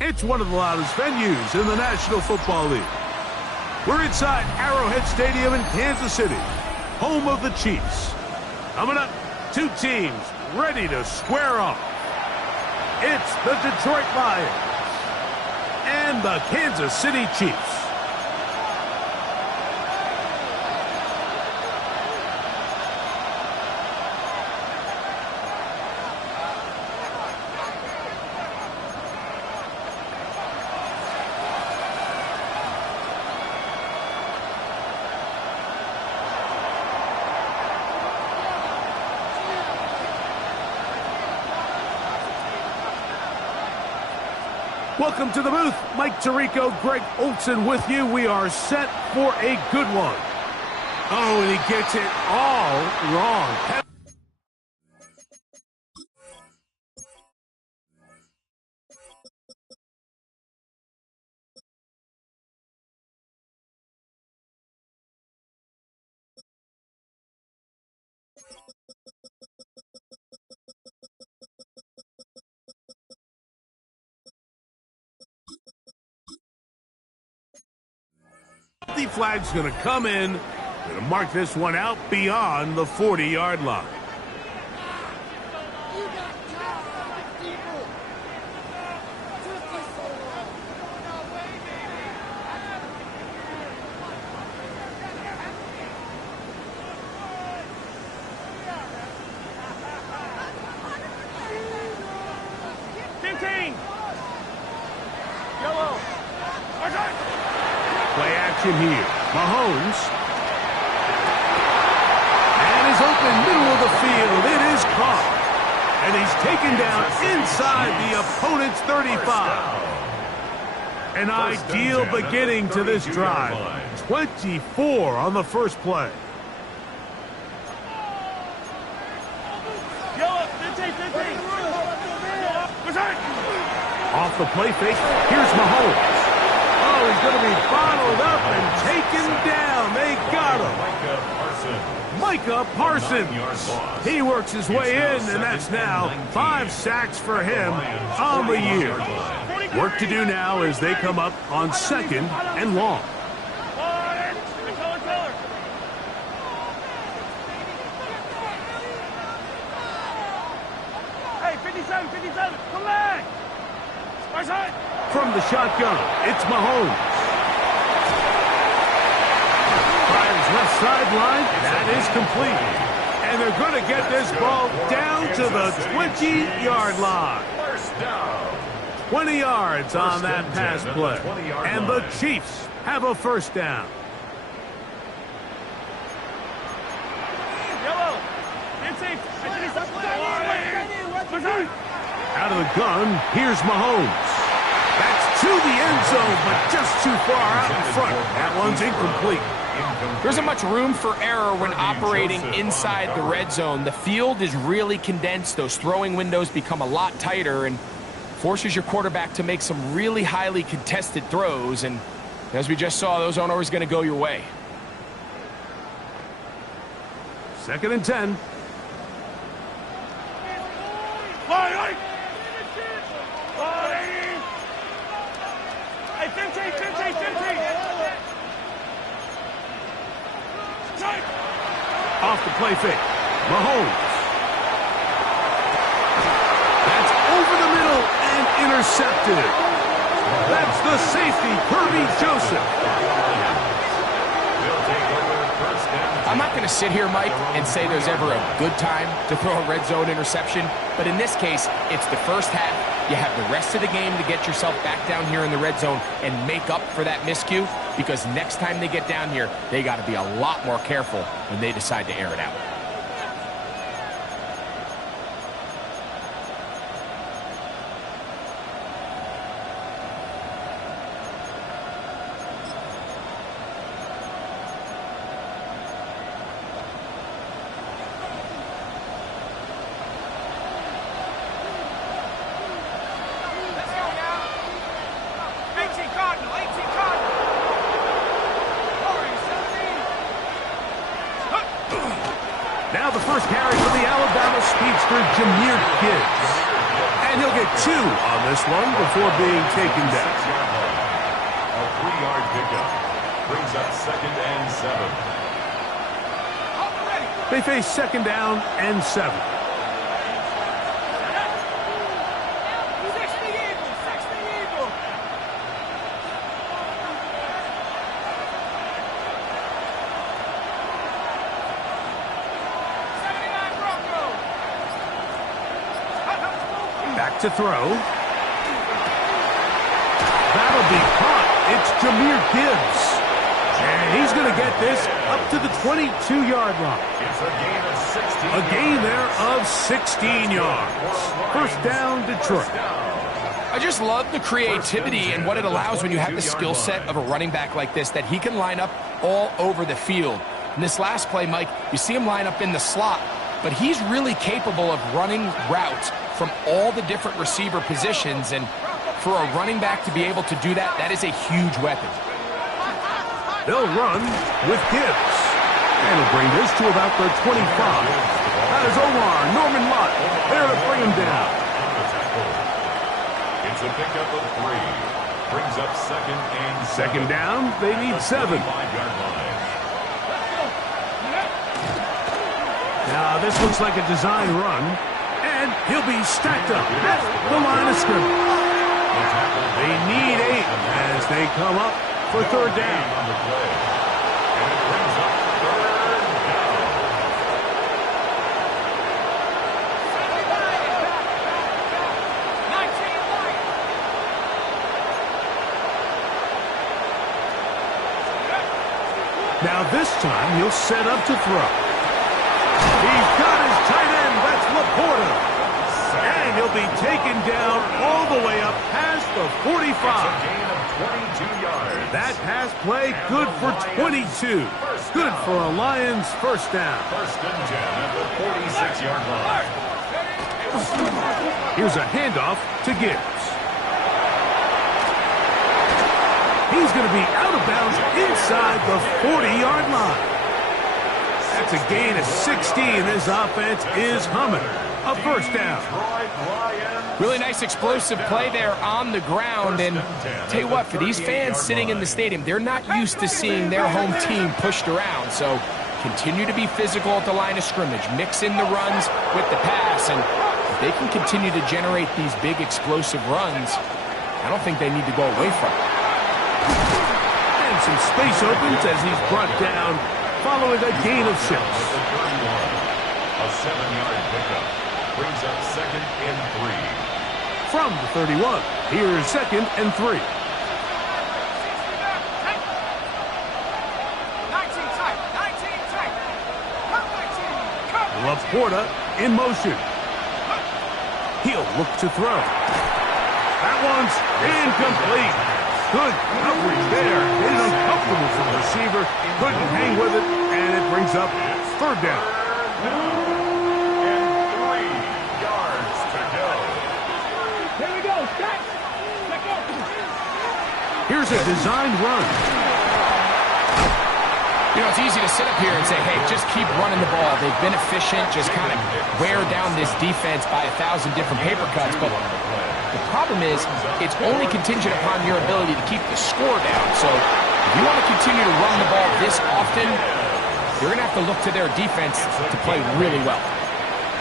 It's one of the loudest venues in the National Football League. We're inside Arrowhead Stadium in Kansas City, home of the Chiefs. Coming up, two teams ready to square off. It's the Detroit Lions and the Kansas City Chiefs. Welcome to the booth. Mike Tirico, Greg Olsen with you. We are set for a good one. Oh, and he gets it all wrong. The flag's going to come in. Going to mark this one out beyond the 40-yard line. Play action here. Mahomes. And is open middle of the field. It is caught. And he's taken down inside the opponent's 35. An ideal beginning to this drive. 24 on the first play. Off the play fake. Here's Mahomes. Oh, he's going to be bottled up and taken down. They got him. Micah Parsons. He works his way in, and that's now 5 sacks for him on the year. Work to do now as they come up on 2nd and long. Hey, 57, come back! From the shotgun, it's Mahomes. Fires left sideline. That is complete. And they're going to get this ball down to the 20-yard line. 20 yards on that pass play. And the Chiefs have a first down. Out of the gun, here's Mahomes. That's to the end zone, but just too far out in front. That one's incomplete. There isn't much room for error when operating inside the red zone. The field is really condensed. Those throwing windows become a lot tighter and forces your quarterback to make some really highly contested throws. And as we just saw, those aren't always going to go your way. 2nd and 10. Off the play fake. Mahomes. That's over the middle and intercepted. That's the safety, Kirby Joseph. I'm not going to sit here, Mike, and say there's ever a good time to throw a red zone interception, but in this case, it's the first half. You have the rest of the game to get yourself back down here in the red zone and make up for that miscue, because next time they get down here, they got to be a lot more careful when they decide to air it out. Now the first carry for the Alabama speedster, Jahmyr Gibbs. And he'll get 2 on this one before being taken down. A 3-yard pickup brings up 2nd and 7. They face 2nd down and 7. Back to throw. That'll be caught. It's Jahmyr Gibbs. And he's going to get this up to the 22-yard line. It's a gain of 16. A gain there of 16 yards. First down, Detroit. I just love the creativity and what it allows when you have the skill set of a running back like this, that he can line up all over the field. In this last play, Mike, you see him line up in the slot, but he's really capable of running routes from all the different receiver positions, and for a running back to be able to do that, that is a huge weapon. They'll run with Gibbs. And he'll bring this to about the 25. That is Omar Norman Lott there to bring him down. It's a pickup of 3. Brings up 2nd and 7. 2nd down, they need 7. 5-yard line. Now this looks like a design run. And he'll be stacked up at the line of scrimmage. They need 8 as they come up for 3rd down. On the play. And it brings up 3rd down. Now this time he'll set up to throw. He's got his tight end. That's Laporta. And he'll be taken down all the way up past the 45. Gain of 22 yards. That pass play good for 22. Good for a Lions first down. 1st and 10 at the 46-yard line. Here's a handoff to Gibbs. He's going to be out of bounds inside the 40-yard line. That's a gain of 16. This offense is humming. A first down. Really nice explosive play there on the ground, and tell you what, for these fans sitting in the stadium, they're not used to seeing their home team pushed around, so continue to be physical at the line of scrimmage, mix in the runs with the pass, and if they can continue to generate these big explosive runs, I don't think they need to go away from it. And some space opens as he's brought down following a gain of 6. A 7-yard pickup brings up 2nd and 3. From the 31, here's 2nd and 3. Laporta in motion. He'll look to throw. That one's incomplete. Good coverage there. It is uncomfortable for the receiver. Couldn't hang with it, and it brings up 3rd down. And 3 yards to go. Here we go. Stack. Here's a designed run. You know, it's easy to sit up here and say, hey, just keep running the ball. They've been efficient, just kind of wear down this defense by 1,000 different paper cuts. But the problem is, it's only contingent upon your ability to keep the score down. So if you want to continue to run the ball this often, you're going to have to look to their defense to play really well.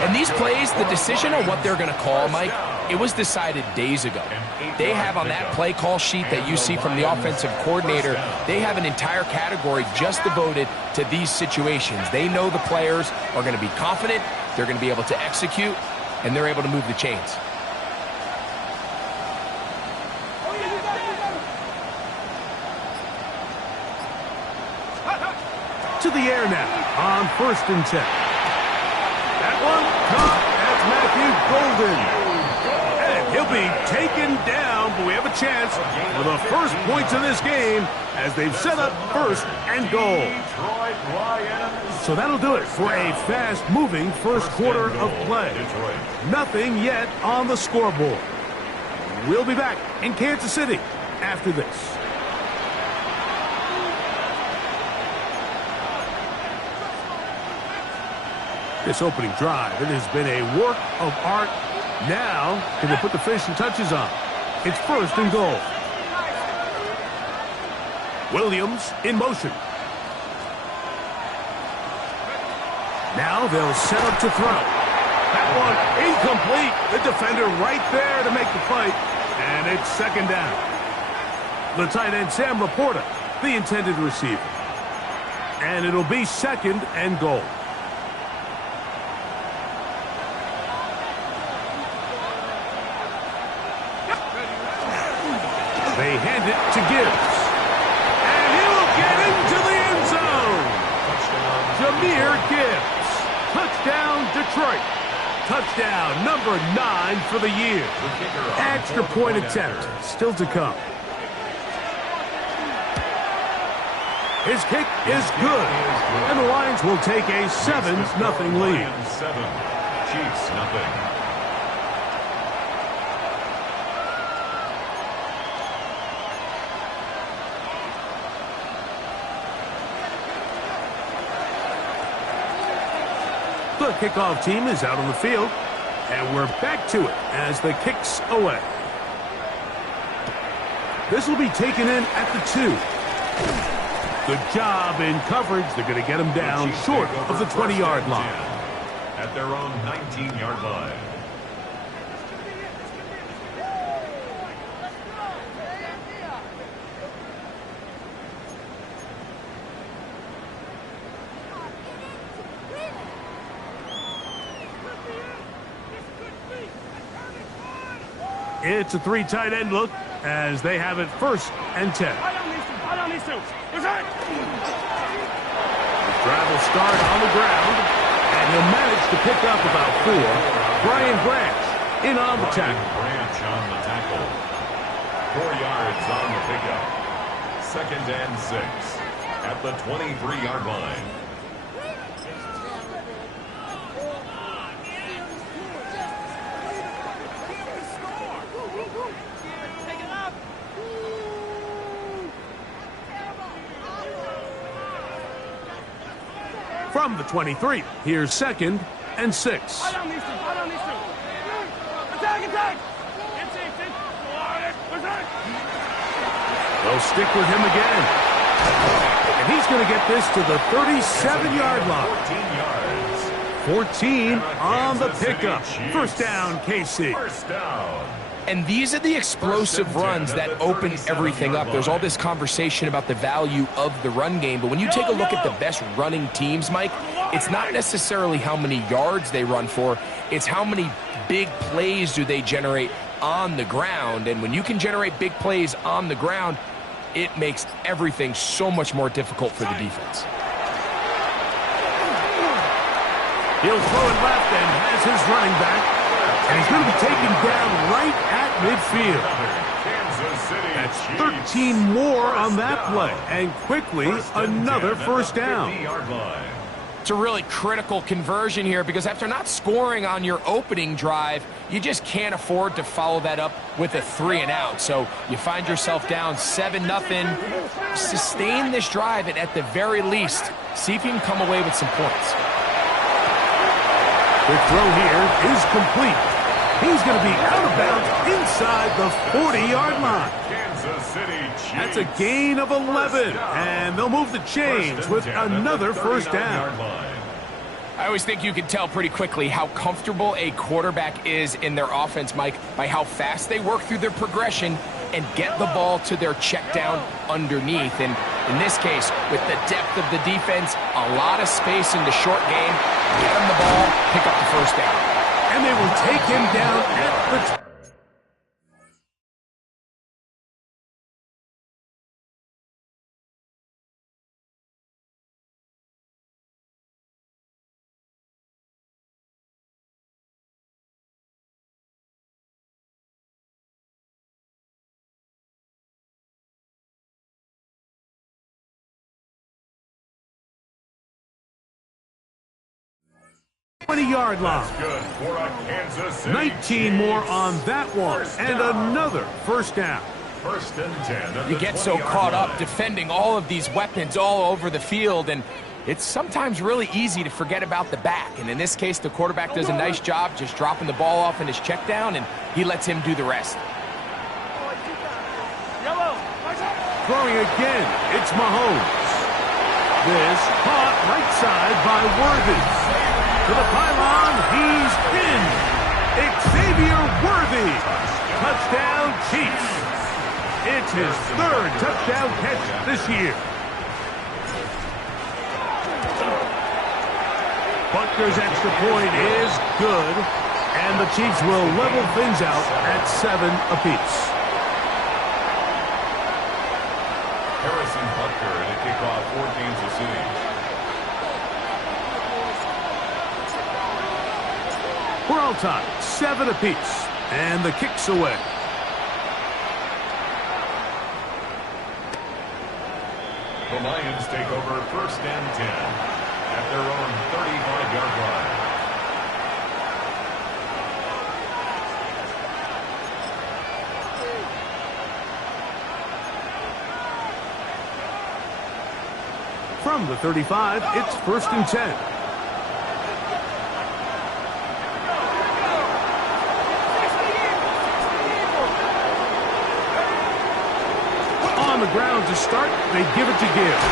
And these plays, the decision on what they're going to call, Mike, It was decided days ago. They have on that play call sheet that you see from the offensive coordinator, they have an entire category just devoted to these situations. They know the players are going to be confident, they're going to be able to execute, and they're able to move the chains. To the air now on 1st and 10. That one caught. That's Matthew Golden. And he'll be taken down, but we have a chance for the first points of this game as they've set up 1st and goal. So that'll do it for a fast-moving first quarter of play. Nothing yet on the scoreboard. We'll be back in Kansas City after this. This opening drive, it has been a work of art. Now, can they put the finishing touches on? It's 1st and goal. Williams in motion. Now they'll set up to throw. That one incomplete. The defender right there to make the fight. And it's 2nd down. The tight end, Sam Laporta, the intended receiver. And it'll be 2nd and goal. They hand it to Gibbs. And he'll get into the end zone. Jahmyr Gibbs. Touchdown, Detroit. Touchdown number 9 for the year. Extra point attempt still to come. His kick is good. And the Lions will take a 7-0 lead. 7, Chiefs nothing. The kickoff team is out on the field, and we're back to it as the kick's away. This will be taken in at the 2. Good job in coverage. They're going to get him down short of the 20-yard line. At their own 19-yard line. It's a 3 tight end look as they have it 1st and 10. The drive will start on the ground, and he'll manage to pick up about 4. Brian Branch in on the tackle. Branch on the tackle. 4 yards on the pickup. 2nd and 6 at the 23-yard line. From the 23, here's 2nd and 6. They'll stick with him again. And he's going to get this to the 37-yard line. 14 on the pickup. 1st down, KC. 1st down. And these are the explosive runs that open everything up. There's all this conversation about the value of the run game, but when you take a look at the best running teams, Mike, it's not necessarily how many yards they run for, it's how many big plays do they generate on the ground. And when you can generate big plays on the ground, it makes everything so much more difficult for the defense. He'll throw it left and has his running back. And he's going to be taken down right at midfield. That's 13 more on that play. And quickly, another 1st down. It's a really critical conversion here because after not scoring on your opening drive, you just can't afford to follow that up with a 3 and out. So you find yourself down 7-0. Sustain this drive and at the very least, see if you can come away with some points. The throw here is complete. He's going to be out of bounds inside the 40-yard line. Kansas City Chiefs. That's a gain of 11, and they'll move the chains with another 1st down. I always think you can tell pretty quickly how comfortable a quarterback is in their offense, Mike, by how fast they work through their progression and get the ball to their check down underneath. And in this case, with the depth of the defense, a lot of space in the short game, get him the ball, pick up the first down. And they will take him down at the 20-yard line. Good for a Kansas City 19 more on that one, and another first down. First and 10. You get so caught up defending all of these weapons all over the field, and it's sometimes really easy to forget about the back. And in this case, the quarterback does a nice job just dropping the ball off in his check down, and he lets him do the rest. Throwing again, it's Mahomes. This caught right side by Worthy. To the pylon, he's in. Xavier Worthy. Touchdown, Chiefs. It's his third touchdown catch this year. Butker's extra point is good, and the Chiefs will level things out at 7 apiece. Harrison Butker in a kickoff for Kansas City. We're all tied, 7 apiece, and the kick's away. The Lions take over first and 10 at their own 35-yard line. From the 35, it's first and 10. On the ground to start, they give it to Gibbs.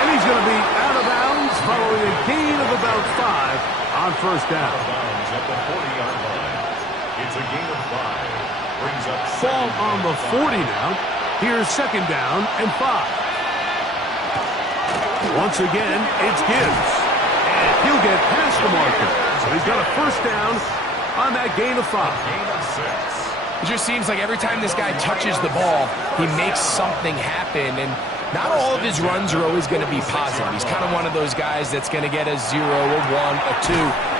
And he's going to be out of bounds following a gain of about 5 on first down. Out of bounds at the 40-yard line. It's a gain of 5. Brings up Ball on the 40 now. Here's second down and 5. Once again, it's Gibbs. And he'll get past the marker. So he's got a first down on that gain of 5. Gain of 6. It just seems like every time this guy touches the ball, he makes something happen, and not all of his runs are always going to be positive. He's kind of one of those guys that's going to get a 0, a 1, a 2,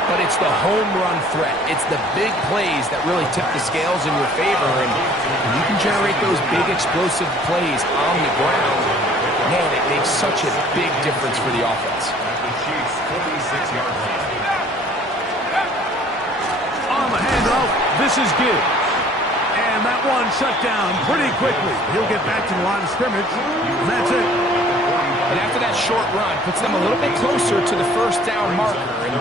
but it's the home run threat. It's the big plays that really tip the scales in your favor, and when you can generate those big explosive plays on the ground, man, it makes such a big difference for the offense. At the Chiefs' 46-yard line. On the handoff, this is Gibbs. And that one shut down pretty quickly. He'll get back to the line of scrimmage, and that's it. And after that short run, puts them a little bit closer to the first down marker. And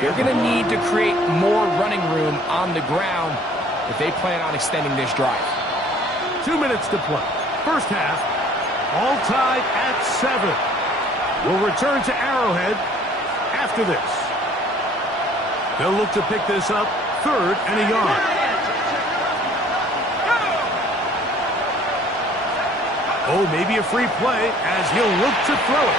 they're going to need to create more running room on the ground if they plan on extending this drive. 2 minutes to play. First half, all tied at 7. We'll return to Arrowhead after this. They'll look to pick this up, 3rd and a yard. Oh, maybe a free play as he'll look to throw it.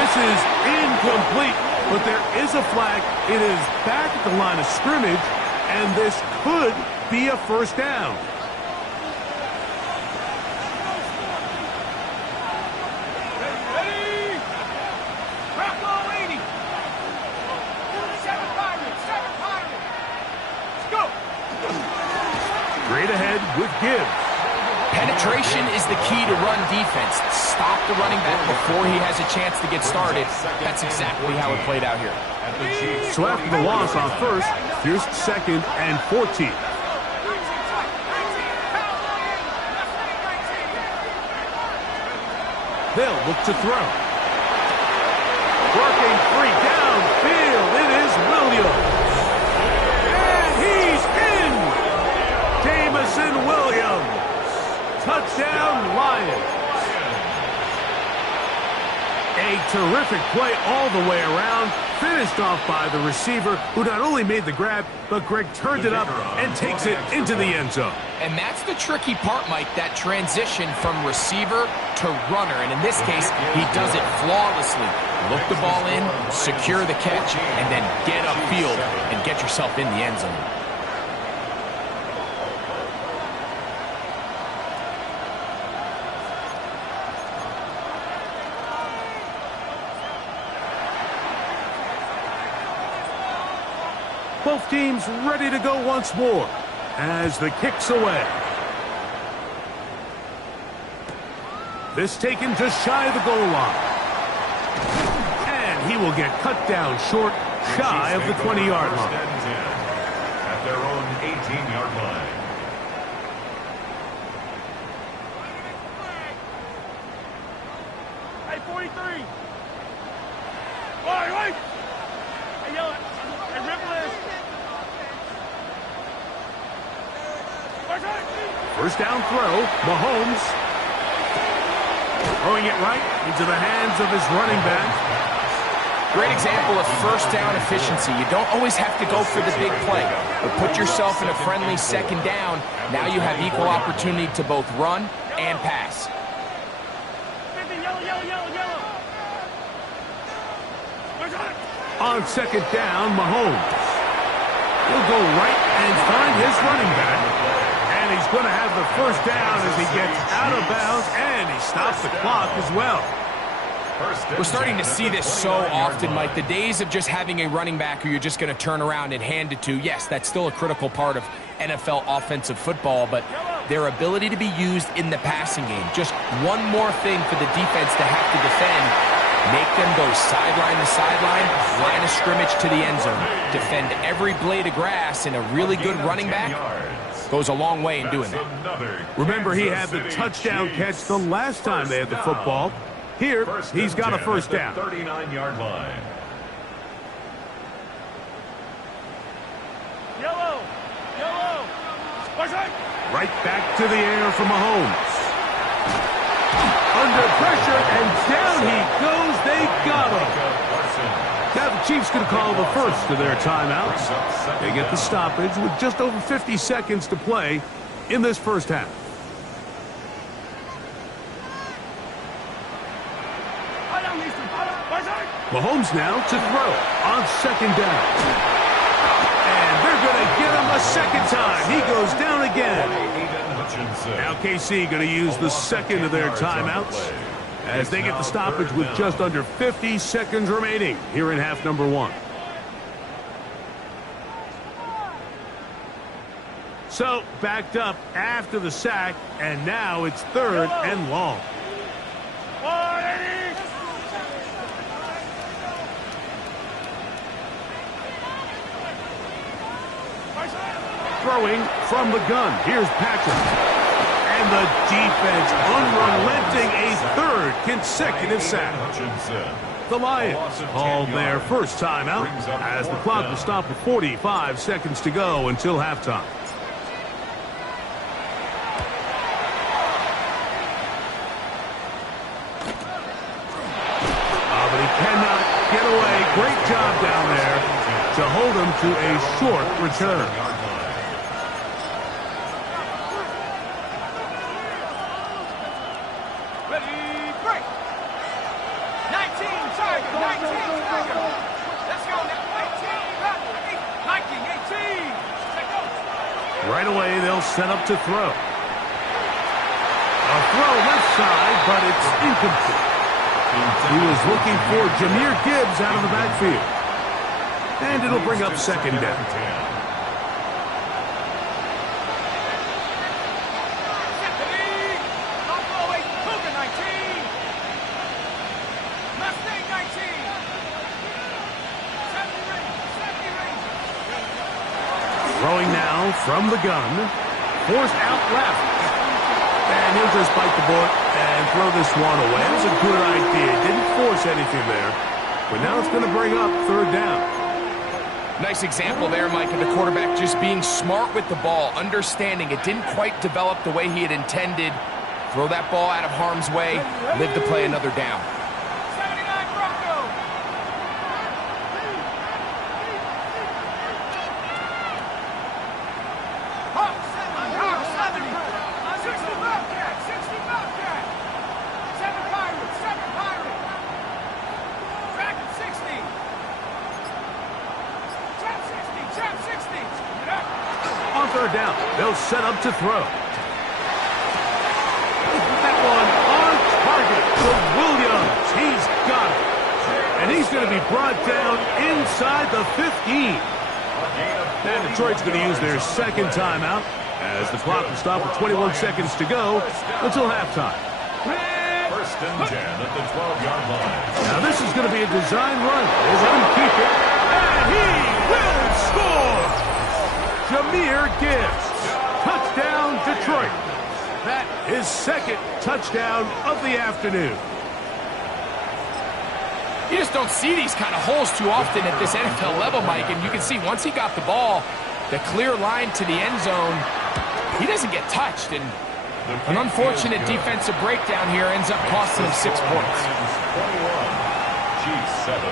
This is incomplete, but there is a flag. It is back at the line of scrimmage, and this could be a first down. Straight ahead with Gibbs. Penetration is the key to run defense. Stop the running back before he has a chance to get started. That's exactly how it played out here. So after the loss on first, here's 2nd and 14. They'll look to throw. Working free downfield. It is Williams. And he's in. Jamison Williams. Touchdown, Lions. A terrific play all the way around. Finish finished off by the receiver, who not only made the grab, but Greg turned it up and takes it into the end zone. And that's the tricky part, Mike, that transition from receiver to runner. And in this case, he does it flawlessly. Look the ball in, secure the catch, and then get upfield and get yourself in the end zone. Both teams ready to go once more as the kick's away. This taken just shy of the goal line. And he will get cut down short, shy of the 20-yard line. At their own 18-yard line. Hey, 43. Wait. Hey, yell it. Hey, ripple this. First down throw, Mahomes. Throwing it right into the hands of his running back. Great example of first down efficiency. You don't always have to go for the big play, but put yourself in a friendly second down. Now you have equal opportunity to both run and pass. Yellow. On second down, Mahomes. He'll go right and find his running back. And he's going to have the first down as he gets out of bounds, and he stops the clock as well. We're starting to see this so often, Mike. The days of just having a running back who you're just going to turn around and hand it to, yes, that's still a critical part of NFL offensive football, but their ability to be used in the passing game, just one more thing for the defense to have to defend, make them go sideline to sideline, line of scrimmage to the end zone. Defend every blade of grass, and a really good running back goes a long way in doing that. Remember, he had the touchdown catch the last time they had the football. Here, he's got a first down. 39-yard line. Yellow. Right back to the air for Mahomes. Under pressure, and down he goes. They got him. Now the Chiefs can call the first of their timeouts. They get the stoppage with just over 50 seconds to play in this first half. Mahomes now to throw on second down. And they're going to get him a second time. He goes down again. Now KC going to use the second of their timeouts as they get the stoppage with just under 50 seconds remaining here in half number one. So backed up after the sack, and now it's third and long. Throwing from the gun. Here's Patrick. And the defense unrelenting, a third consecutive sack. The Lions called their first timeout as the clock will stop with 45 seconds to go until halftime. But he cannot get away. Great job down there to hold him to a short return. Right away, they'll set up to throw. A throw left side, but it's incomplete. He was looking for Jahmyr Gibbs out of the backfield. And it'll bring up second down. Throwing now from the gun. Forced out left. And he'll just bite the bullet and throw this one away. It was a good idea. Didn't force anything there. But now it's going to bring up third down. Nice example there, Mike, of the quarterback just being smart with the ball, understanding it didn't quite develop the way he had intended. Throw that ball out of harm's way, live to play another down. On third down, they'll set up to throw. That one on target to Williams. He's got it. And he's going to be brought down inside the 15. And Detroit's going to use their second timeout as the clock will stop with 21 seconds to go until halftime. First and 10 at the 12-yard line. Now this is going to be a design run. They let him keep it, and he will score! Jahmyr Gibbs. Touchdown, Detroit. That is second touchdown of the afternoon. You just don't see these kind of holes too often at this NFL level, Mike, and you can see once he got the ball, the clear line to the end zone, he doesn't get touched, and an unfortunate defensive breakdown here ends up costing him 6 points. 21, Chiefs 7.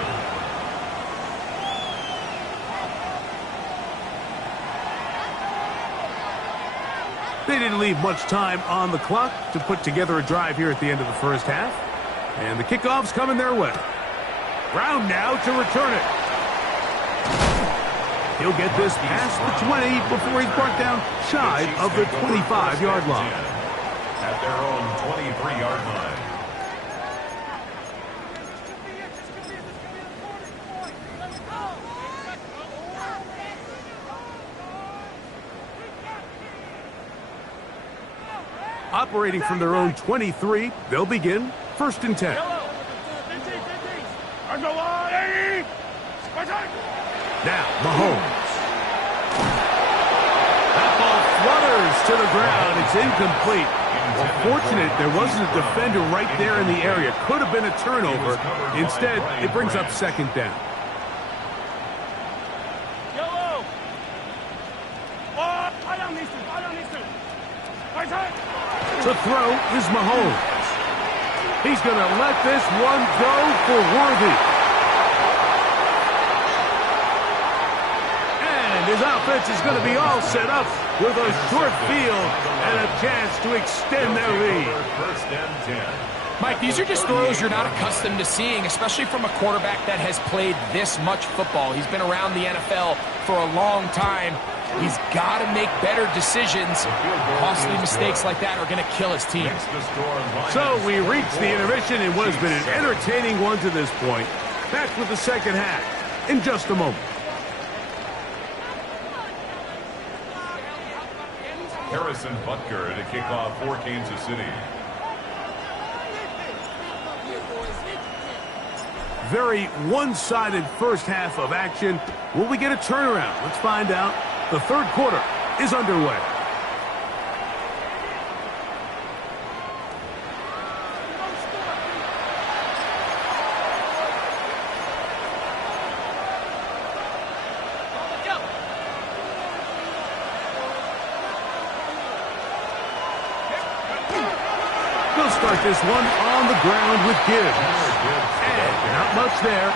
They didn't leave much time on the clock to put together a drive here at the end of the first half. And the kickoff's coming their way. Brown now to return it. He'll get this past the 20 before he's brought down shy of the 25-yard line. At their own 23-yard line. Operating from their own 23, they'll begin first and 10. Now, Mahomes. That ball flutters to the ground. It's incomplete. Well, fortunate there wasn't a defender right there in the area. Could have been a turnover. Instead, it brings up second down. To throw is Mahomes. He's going to let this one go for Worthy. And his offense is going to be all set up with a short field and a chance to extend their lead. First and 10. Mike, these are just throws you're not accustomed to seeing, especially from a quarterback that has played this much football. He's been around the NFL for a long time. He's got to make better decisions. Costly mistakes like that are going to kill his team. So we reach the intermission in what has been an entertaining one to this point. Back with the second half in just a moment. Harrison Butker to kick off for Kansas City. Very one-sided first half of action. Will we get a turnaround? Let's find out. The third quarter is underway. They'll start this one on the ground with Gibbs. And not much there.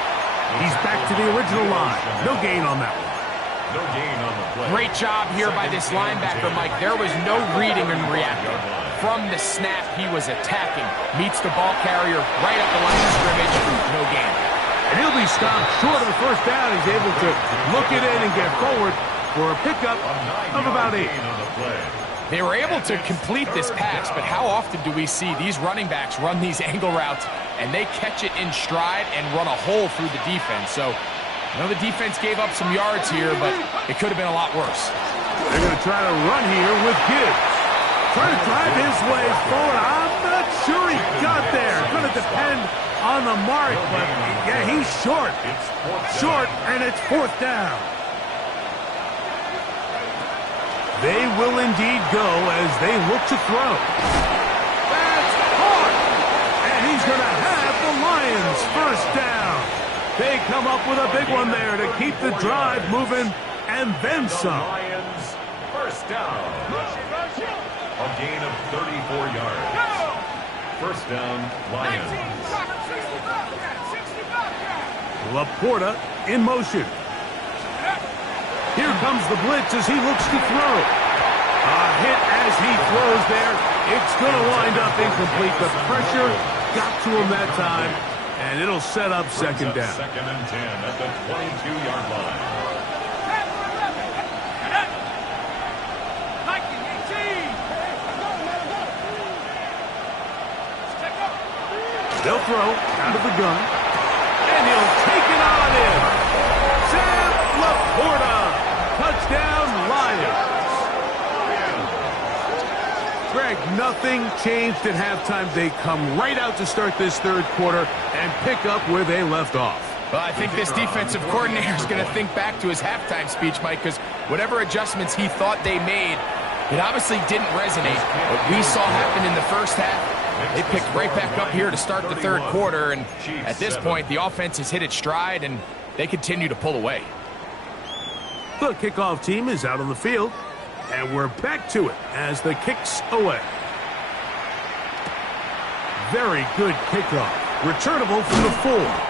He's back to the original line. No gain on that one. No gain on the play. Great job here by this linebacker, Mike. There was no reading and reacting. From the snap, he was attacking. Meets the ball carrier right up the line of scrimmage. No gain. And he'll be stopped short of the first down. He's able to look it in and get forward for a pickup of about 8. They were able to complete this pass, but how often do we see these running backs run these angle routes and they catch it in stride and run a hole through the defense? So, I know the defense gave up some yards here, but it could have been a lot worse. They're going to try to run here with Gibbs. Trying to drive his way forward. I'm not sure he got there. Going to depend on the mark, but yeah, he's short. Short, and it's fourth down. They will indeed go as they look to throw. That's caught! And he's going to have the Lions first down. They come up with a big one there to keep the drive moving, and then some. Lions first down. A gain of 34 yards. First down, Lions. Laporta in motion. Here comes the blitz as he looks to throw. A hit as he throws there. It's going to wind up incomplete. The pressure got to him that time, and it'll set up second down. Second and 10 at the 22-yard line. throw out of the gun. And he'll take it on in. Sam Laporta. Touchdown, Lions. Greg, nothing changed at halftime. They come right out to start this third quarter and pick up where they left off. Well, I think this defensive coordinator is going to think back to his halftime speech, Mike, because whatever adjustments he thought they made, it obviously didn't resonate. What we saw happen in the first half, they picked right back up here to start the third quarter, and at this point, the offense has hit its stride, and they continue to pull away. The kickoff team is out on the field, and we're back to it as the kick's away. Very good kickoff. Returnable from the 4.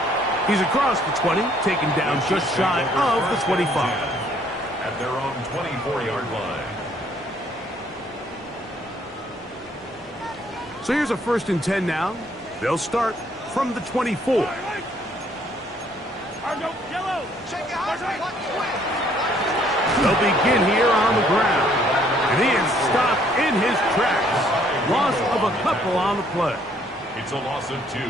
He's across the 20, taken down just shy of the 25. At their own 24-yard line. So here's a 1st and 10 now. They'll start from the 24. Yellow. They'll begin here on the ground. And he is stopped in his tracks. Loss of a couple on the play. It's a loss of 2.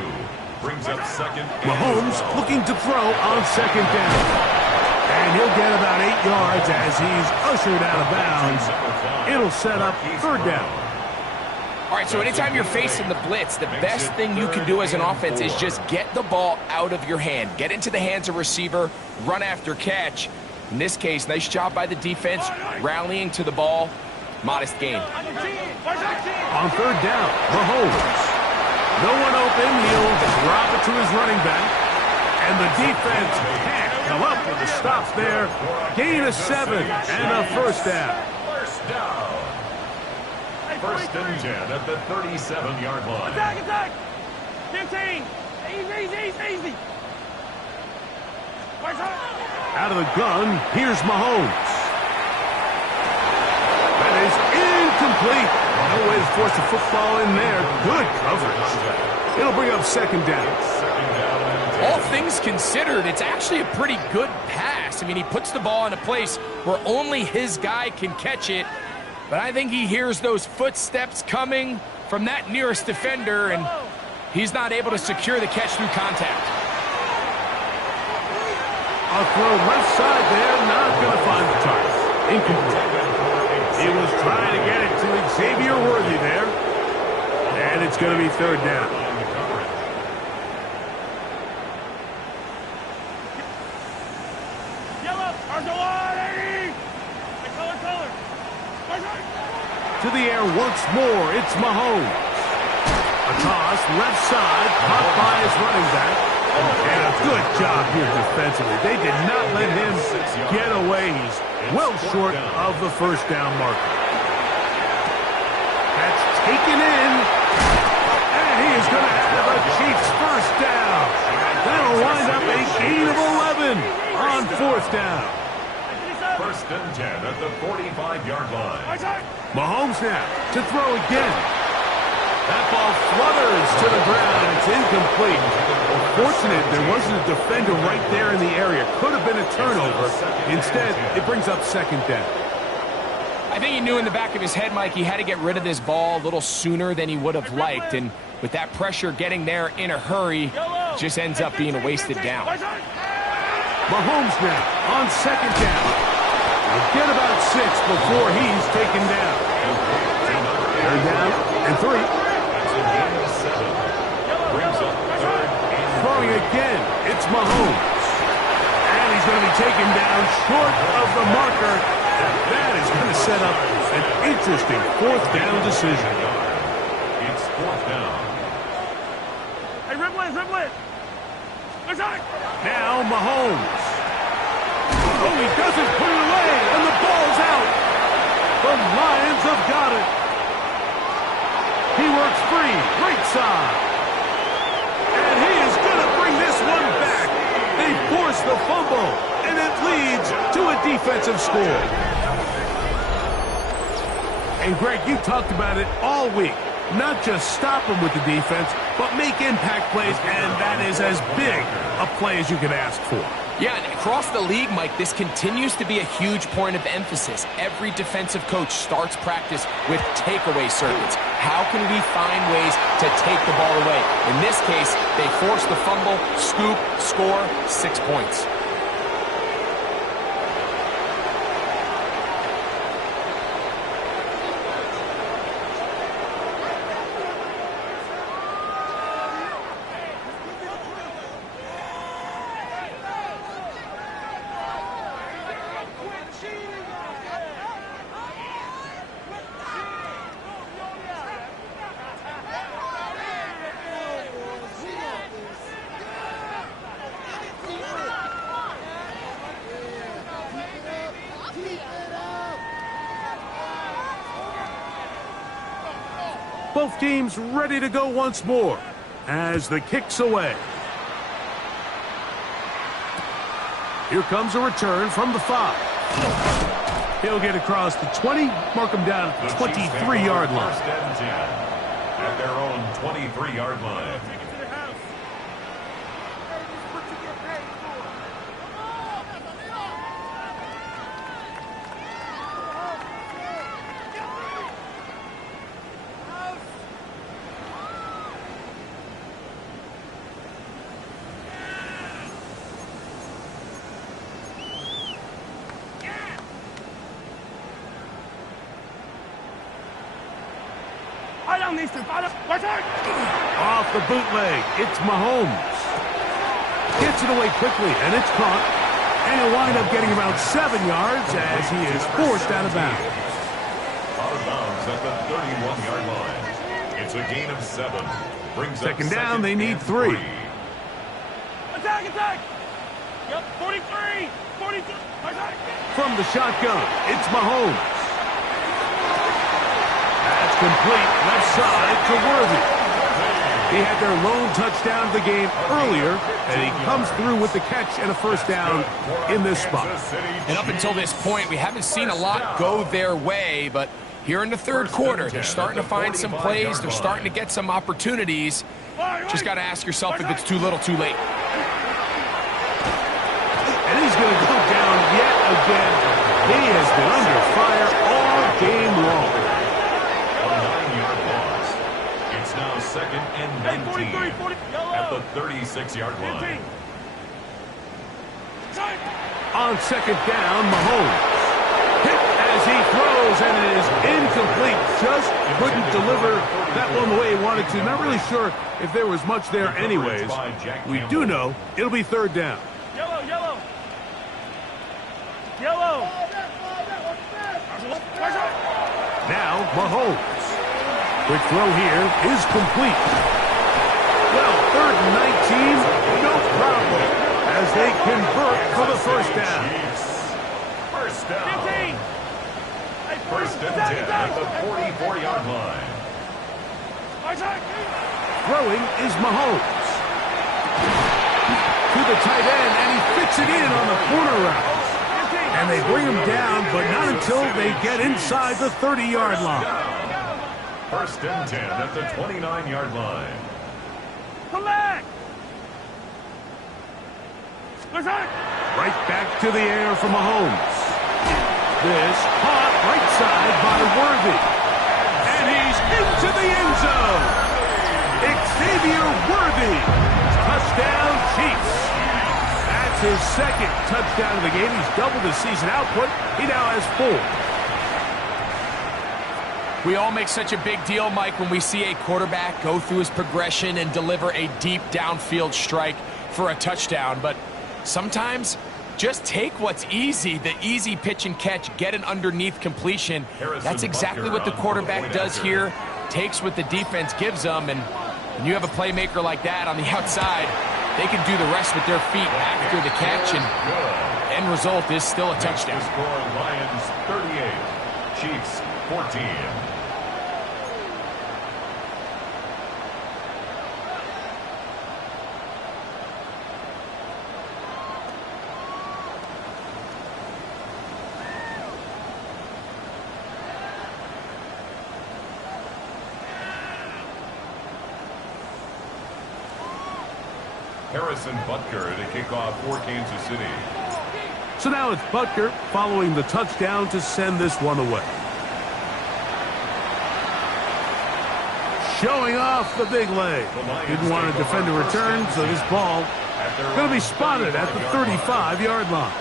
Brings up second. Mahomes looking to throw on 2nd down. And he'll get about 8 yards as he's ushered out of bounds. It'll set up 3rd down. All right, so anytime you're facing the blitz, the best thing you can do as an offense is just get the ball out of your hand. Get into the hands of receiver, run after catch. In this case, nice job by the defense, rallying to the ball. Modest gain. On 3rd down, Mahomes. No one open, he'll drop it to his running back. And the defense can't come up with the stops there. Gain of 7 and a 1st down. First down. 1st and 10 at the 37-yard line. Attack! 15. Easy. Out of the gun, here's Mahomes. That is incomplete. No way to force the football in there. Good coverage. It'll bring up 2nd down. All things considered, it's actually a pretty good pass. I mean, he puts the ball in a place where only his guy can catch it. But I think he hears those footsteps coming from that nearest defender, and he's not able to secure the catch through contact. A throw left side there, not going to find the target. Incomplete. He was trying to get it to Xavier Worthy there. And it's going to be 3rd down. Yellow. Color. To the air once more, it's Mahomes. A toss, left side, caught by his running back. And a good job here defensively. They did not let him get away. He's well short of the 1st down marker. That's taken in. And he is going to have a Chiefs 1st down. That'll wind up a gain of 11 on 4th down. 1st and 10 at the 45-yard line. Mahomes now to throw again. That ball flutters to the ground. It's incomplete. Fortunate there wasn't a defender right there in the area. Could have been a turnover. Instead, it brings up 2nd down. I think he knew in the back of his head, Mike, he had to get rid of this ball a little sooner than he would have liked. And with that pressure getting there in a hurry, it just ends up being a wasted down. Mahomes now on 2nd down. He'll get about 6 before he's taken down. 3rd down and 3. Throwing again, it's Mahomes. And he's going to be taken down short of the marker. And that is going to set up an interesting 4th down decision. It's 4th down. Hey, ripple it. Now Mahomes. Oh, he doesn't put it away, and the ball's out. The Lions have got it. He works free, right side. And he is going to bring this one back. They force the fumble, and it leads to a defensive score. And Greg, you talked about it all week. Not just stop them with the defense, but make impact plays, and that is as big a play as you could ask for. Yeah, and across the league, Mike, this continues to be a huge point of emphasis. Every defensive coach starts practice with takeaway circuits. How can we find ways to take the ball away? In this case, they force the fumble, scoop, score, 6 points. Both teams ready to go once more as the kick's away. Here comes a return from the 5. He'll get across the 20, mark him down at the 23-yard line. First and 10 at their own 23-yard line. Off the bootleg, it's Mahomes. Gets it away quickly, and it's caught. And he'll wind up getting about 7 yards as he is forced out of bounds. Out of bounds at the 31-yard line. It's a gain of 7. Brings Second down, they need 3. Attack, attack! Yep, 43, 42, attack! From the shotgun, it's Mahomes. That's complete, left side to Worthy. He had their lone touchdown of the game earlier, and he comes through with the catch and a first down in this spot. And up until this point, we haven't seen a lot go their way, but here in the third quarter, they're starting to find some plays. They're starting to get some opportunities. Just got to ask yourself if it's too little, too late. And he's going to go down yet again. He has been under fire all game long. Now second and 19 at the 36-yard line. On second down, Mahomes hit as he throws, and it is incomplete. Just couldn't deliver that one the way he wanted to. Not really sure if there was much there anyways. We do know it'll be third down. Yellow, yellow. Yellow. Now Mahomes. Quick throw here is complete. Well, third and 19, no problem, as they convert for the first down. First down. 15. First and 10 at the 44-yard line. Throwing is Mahomes. To the tight end, and he fits it in on the corner route. And they bring him down, but not until they get inside the 30-yard line. First and 10 at the 29-yard line. Come back! Right back to the air for Mahomes. This caught right side by Worthy. And he's into the end zone. Xavier Worthy. Touchdown, Chiefs. That's his second touchdown of the game. He's doubled his season output. He now has 4. We all make such a big deal, Mike, when we see a quarterback go through his progression and deliver a deep downfield strike for a touchdown. But sometimes just take what's easy, the easy pitch and catch, get an underneath completion. That's exactly what the quarterback does here, takes what the defense gives them, and when you have a playmaker like that on the outside, they can do the rest with their feet after the catch, and end result is still a touchdown. Lions 38, Chiefs 14. Harrison Butker to kick off for Kansas City. So now it's Butker following the touchdown to send this one away. Showing off the big leg. Didn't want to defend a return, so this ball going to be spotted at the 35-yard line.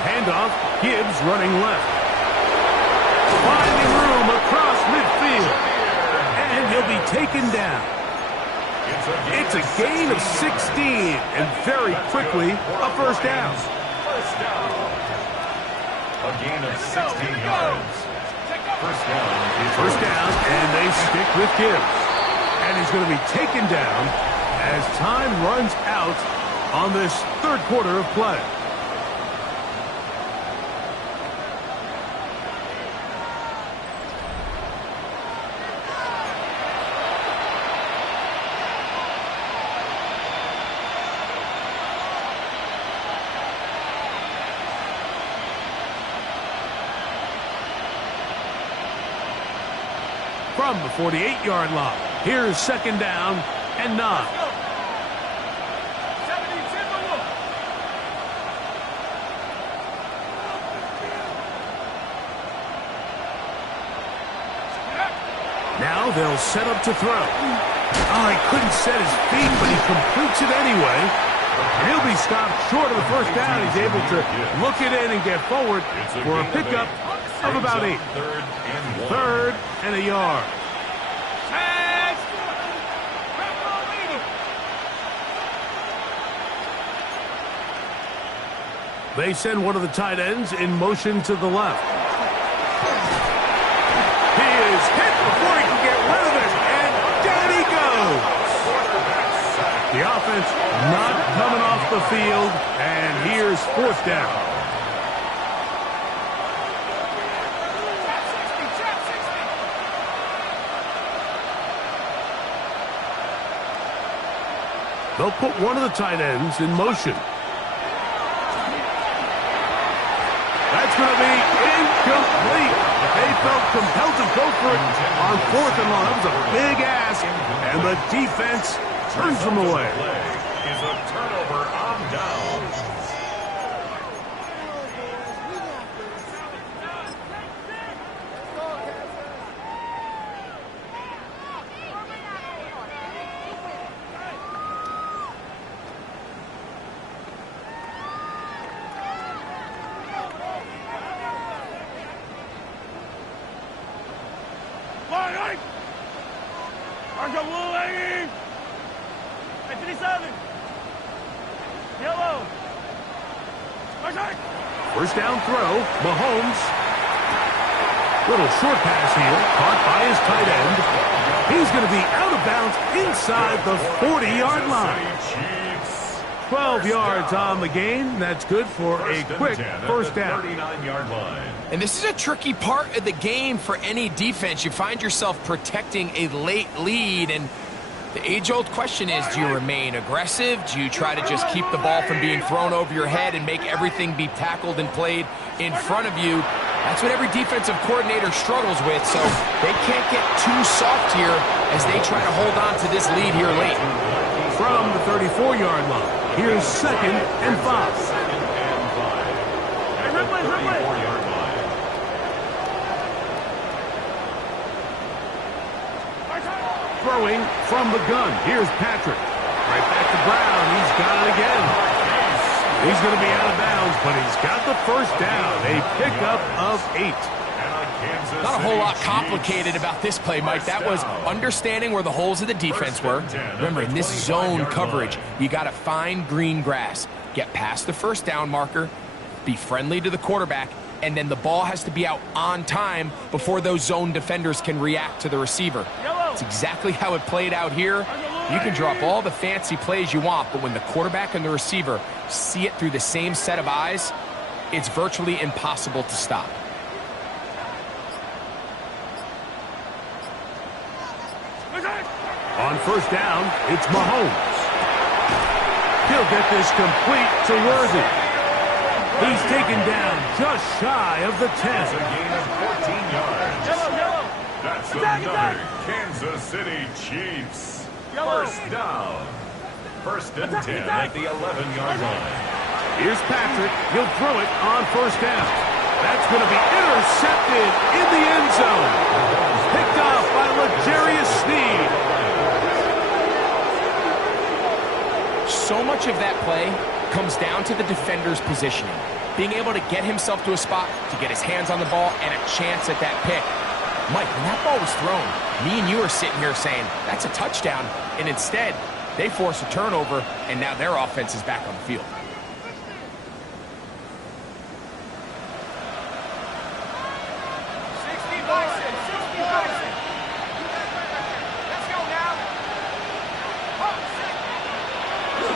Handoff, Gibbs running left. Finding room across midfield. And he'll be taken down. It's a gain of 16, and very quickly, a first down. A gain of 16 yards. First down, and they stick with Gibbs. And he's going to be taken down as time runs out on this third quarter of play. From the 48-yard line, here's second down and 9. Now they'll set up to throw. Oh, he couldn't set his feet, but he completes it anyway. And he'll be stopped short of the first down. He's able to look it in and get forward for a pickup of about 8. Third and a yard. They send one of the tight ends in motion to the left. He is hit before he can get rid of it, and down he goes. The offense not coming off the field, and here's fourth down. They'll put one of the tight ends in motion. That's going to be incomplete. They felt compelled to go for it on fourth and long. That was a big ask, and the defense turns them away. Is a turnover on downs. First down throw, Mahomes. Little short pass here, caught by his tight end. He's going to be out of bounds inside the 40-yard line. 12 yards on the gain. That's good for a quick first down. 39-yard line. And this is a tricky part of the game for any defense. You find yourself protecting a late lead, and the age-old question is, do you remain aggressive? Do you try to just keep the ball from being thrown over your head and make everything be tackled and played in front of you? That's what every defensive coordinator struggles with, so they can't get too soft here as they try to hold on to this lead here late. From the 34-yard line, here's second and 5. Throwing from the gun. Here's Patrick. Right back to Brown. He's got it again. He's going to be out of bounds, but he's got the first down. A pickup of 8. Not a whole lot complicated about this play, Mike. That was understanding where the holes of the defense were. Remember, in this zone coverage, you got to find green grass. Get past the first down marker, be friendly to the quarterback, and then the ball has to be out on time before those zone defenders can react to the receiver. It's exactly how it played out here. You can drop all the fancy plays you want, but when the quarterback and the receiver see it through the same set of eyes, it's virtually impossible to stop. On first down, it's Mahomes. He'll get this complete to Worthy. He's taken down just shy of the 10. That's a gain of 14 yards. Yellow. That's Attack, another attack. Kansas City Chiefs. Yellow. First down. First and Attack, 10 attack. at the 11-yard line. Here's Patrick. He'll throw it on first down. That's going to be intercepted in the end zone. Picked off by L'Jarius Sneed. So much of that play comes down to the defender's positioning. Being able to get himself to a spot, to get his hands on the ball, and a chance at that pick. Mike, when that ball was thrown, me and you are sitting here saying, that's a touchdown. And instead, they force a turnover, and now their offense is back on the field.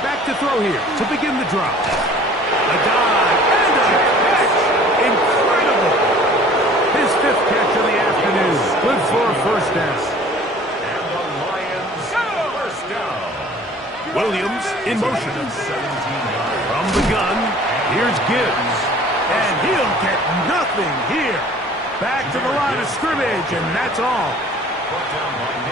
Back to throw here to begin the drop. A dive and a catch. Incredible. His 5th catch of the afternoon. Good for a first down. And the Lions, first down. Williams in motion. 17 yards. From the gun, here's Gibbs. And he'll get nothing here. Back to the line of scrimmage, and that's all.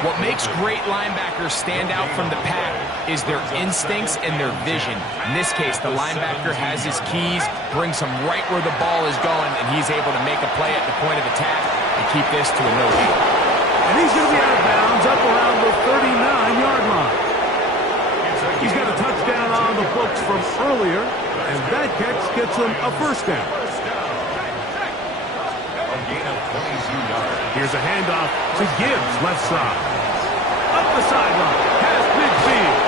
What makes great linebackers stand out from the pack is their instincts and their vision. In this case, the linebacker has his keys, brings him right where the ball is going, and he's able to make a play at the point of attack and keep this to a no-gain. And he's going to be out of bounds up around the 39-yard line. He's got a touchdown on the books from earlier, and that catch gets him a first down. A gain of 22 yards. Here's a handoff to Gibbs, left side. Up the sideline, has midfield.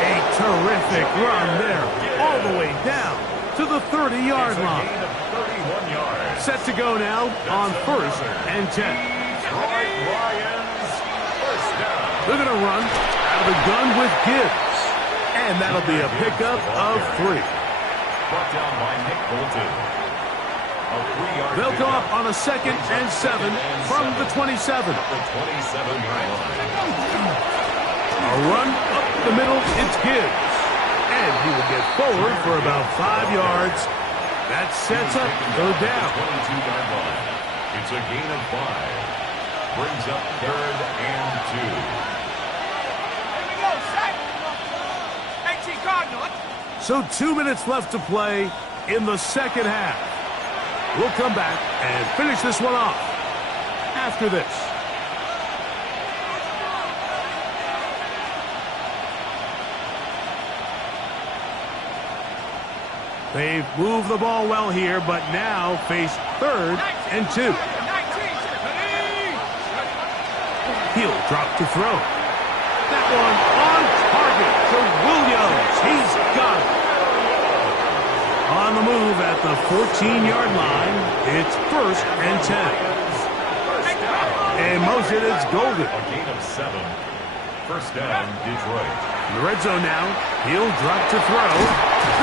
A terrific run there, all the way down to the 30-yard A line. gain of 31 yards. Set to go now on first and 10. Detroit Lions, first down. They're going to run out of the gun with Gibbs. And that'll be a pickup of 3. Brought down by Nick Bolton. They'll go up on a 2nd and 7 from the 27. The 27-yard line. A run up the middle, it's Gibbs. And he will get forward for about 5 yards. That sets up third down. 22-yard line. It's a gain of 5. Brings up 3rd and 2. So 2 minutes left to play in the second half. We'll come back and finish this one off after this. They've moved the ball well here, but now face 3rd and 2. He'll drop to throw. That one on target to Williams. He's got it. On the move at the 14-yard line, it's 1st and 10. In motion, it's Golden. A gain of 7. First down, Detroit. In the red zone now, he'll drop to throw.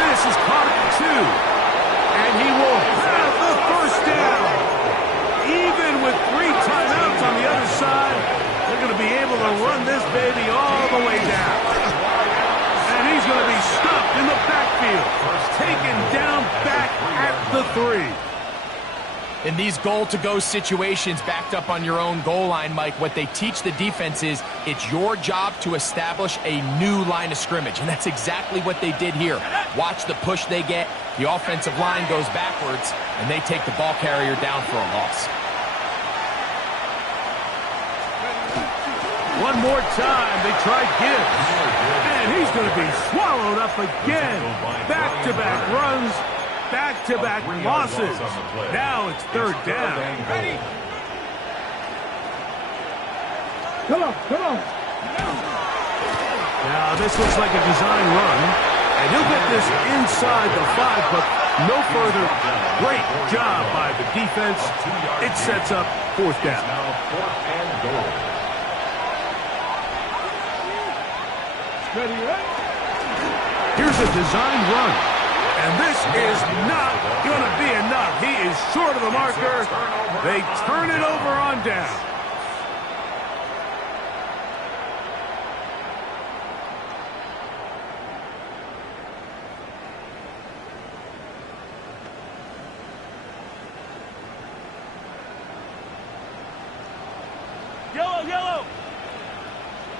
This is caught at 2. And he will have the first down. Even with 3 timeouts on the other side, they're going to be able to run this baby all the way down. And he's going to be stopped in the backfield. Taken down back at the 3. In these goal-to-go situations backed up on your own goal line, Mike, what they teach the defense is it's your job to establish a new line of scrimmage, and that's exactly what they did here. Watch the push they get. The offensive line goes backwards, and they take the ball carrier down for a loss. One more time, they try Gibbs. And he's going to be swallowed up again. Back-to-back runs, back-to-back losses. Now it's 3rd down. Come on. Now this looks like a design run. And he'll get this inside the 5, but no further. Great job by the defense. It sets up 4th down. Now 4th and goal. Here's a design run. And this is not going to be enough. He is short of the marker. They turn it over on down. Yellow, yellow.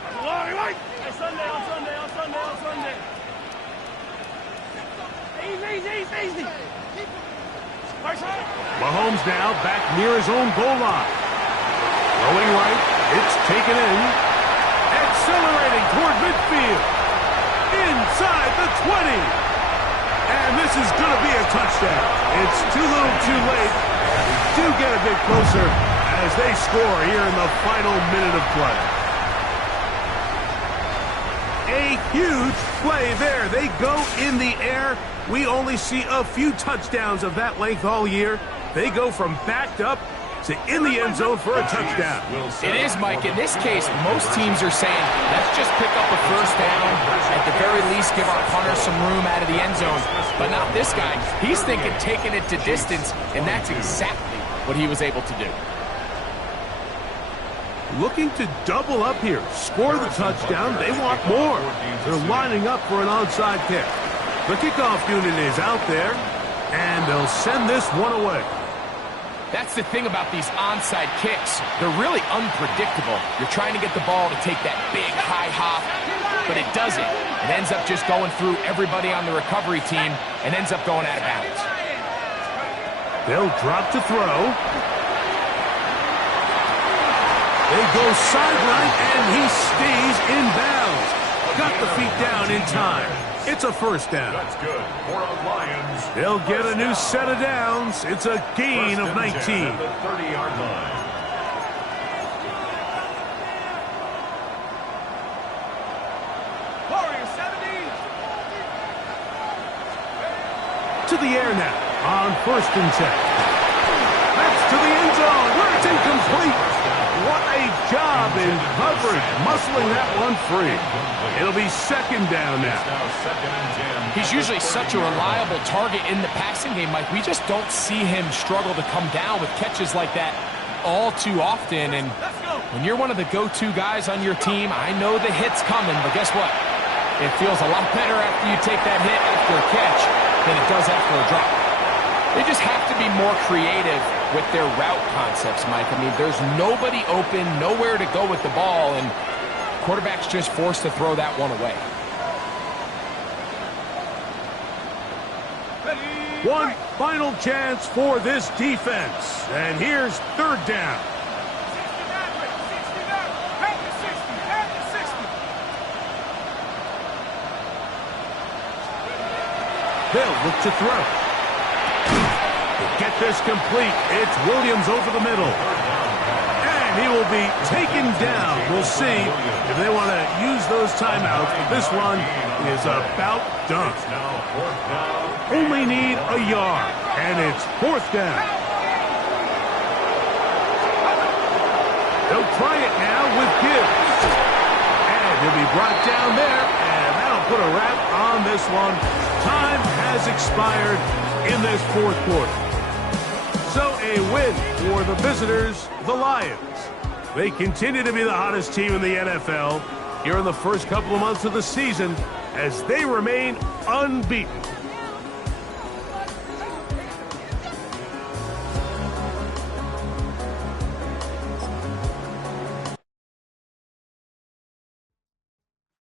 Hey, Sunday, on Sunday, on Sunday, on Sunday. Easy. Mahomes now back near his own goal line. Throwing right, it's taken in. Accelerating toward midfield. Inside the 20. And this is going to be a touchdown. It's too little too late. They do get a bit closer as they score here in the final minute of play. A huge play there. They go in the air. We only see a few touchdowns of that length all year. They go from backed up to in the end zone for a touchdown. It is, Mike. In this case, most teams are saying, let's just pick up a first down. At the very least, give our punter some room out of the end zone. But not this guy. He's thinking taking it to distance, and that's exactly what he was able to do. Looking to double up here. Score the touchdown. They want more. They're lining up for an onside kick. The kickoff unit is out there, and they'll send this one away. That's the thing about these onside kicks. They're really unpredictable. You're trying to get the ball to take that big high hop, but it doesn't. It ends up just going through everybody on the recovery team and ends up going out of bounds. They'll drop to throw. They go sideline, and he stays in bounds. Got the feet down in time. It's a first down. That's good for the Lions. They'll get a new set of downs. It's a gain of 19. At the 30-yard line. Warriors 70. To the air now on 1st and 10. That's to the end zone where it's incomplete. What a job in coverage, muscling that one free. It'll be 2nd down now. He's usually such a reliable target in the passing game, Mike. We just don't see him struggle to come down with catches like that all too often. And when you're one of the go-to guys on your team, I know the hit's coming, but guess what? It feels a lot better after you take that hit after a catch than it does after a drop. They just have to be more creative with their route concepts, Mike. I mean, there's nobody open, nowhere to go with the ball, and quarterback's just forced to throw that one away. One final chance for this defense. And here's 3rd down. They'll look to throw. Get this complete. It's Williams over the middle. And he will be taken down. We'll see if they want to use those timeouts. This one is about done. Only need a yard. And it's 4th down. They'll try it now with Gibbs. And he'll be brought down there. And that'll put a wrap on this one. Time has expired in this 4th quarter. So a win for the visitors, the Lions. They continue to be the hottest team in the NFL here in the first couple of months of the season as they remain unbeaten.